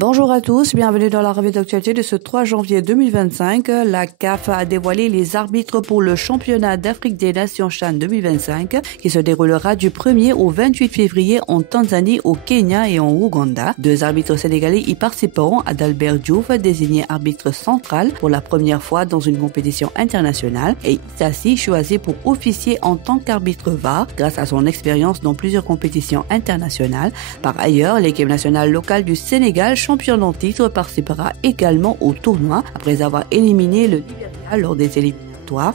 Bonjour à tous, bienvenue dans la revue d'actualité de ce 3 janvier 2025. La CAF a dévoilé les arbitres pour le championnat d'Afrique des Nations CHAN 2025 qui se déroulera du 1er au 28 février en Tanzanie, au Kenya et en Ouganda. 2 arbitres sénégalais y participeront. Adalbert Diouf, désigné arbitre central pour la première fois dans une compétition internationale, et Issassi, choisi pour officier en tant qu'arbitre VAR grâce à son expérience dans plusieurs compétitions internationales. Par ailleurs, l'équipe nationale locale du Sénégal, champion en titre, participera également au tournoi après avoir éliminé le Libéria lors des éliminatoires.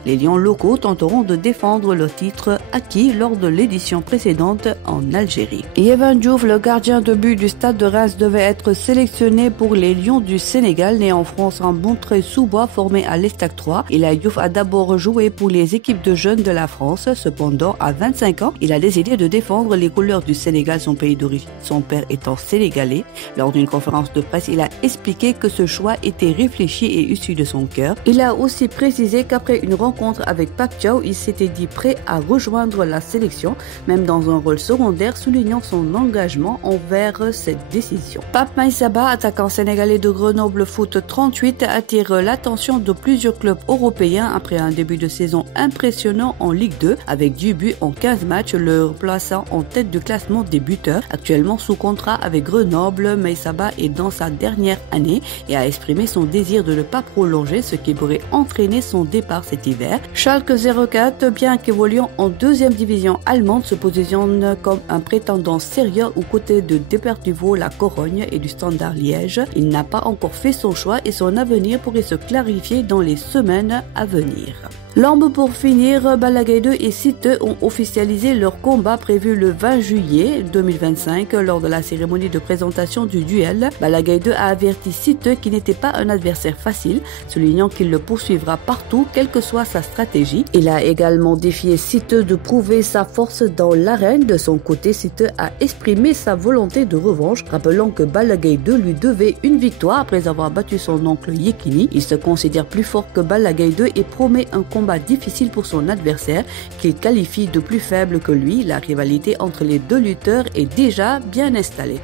Les Lions locaux tenteront de défendre leur titre acquis lors de l'édition précédente en Algérie. Yvan Diouf, le gardien de but du Stade de Reims, devait être sélectionné pour les Lions du Sénégal, né en France en Montreuil-sous-Bois, formé à l'Estac 3. Diouf a d'abord joué pour les équipes de jeunes de la France. Cependant, à 25 ans, il a décidé de défendre les couleurs du Sénégal, son pays d'origine, son père étant sénégalais. Lors d'une conférence de presse, il a expliqué que ce choix était réfléchi et issu de son cœur. Il a aussi précisé qu'après une rencontre avec Pape Thiaw, il s'était dit prêt à rejoindre la sélection, même dans un rôle secondaire, soulignant son engagement envers cette décision. Pape Maïssaba, attaquant sénégalais de Grenoble Foot 38, attire l'attention de plusieurs clubs européens après un début de saison impressionnant en Ligue 2, avec 10 buts en 15 matchs, le plaçant en tête du classement des buteurs. Actuellement sous contrat avec Grenoble, Maïssaba est dans sa dernière année et a exprimé son désir de ne pas prolonger, ce qui pourrait entraîner son départ cet hiver. Schalke 04, bien qu'évoluant en deuxième division allemande, se positionne comme un prétendant sérieux aux côtés de Deportivo La Corogne et du Standard Liège. Il n'a pas encore fait son choix et son avenir pourrait se clarifier dans les semaines à venir. Lambe pour finir, Balla Gaye 2 et Siteu ont officialisé leur combat prévu le 20 juillet 2025 lors de la cérémonie de présentation du duel. Balla Gaye 2 a averti Siteu qu'il n'était pas un adversaire facile, soulignant qu'il le poursuivra partout, quelle que soit sa stratégie. Il a également défié Siteu de prouver sa force dans l'arène. De son côté, Siteu a exprimé sa volonté de revanche, rappelant que Balla Gaye 2 lui devait une victoire après avoir battu son oncle Yekini. Il se considère plus fort que Balla Gaye 2 et promet un combat difficile pour son adversaire, qu'il qualifie de plus faible que lui. La rivalité entre les deux lutteurs est déjà bien installée.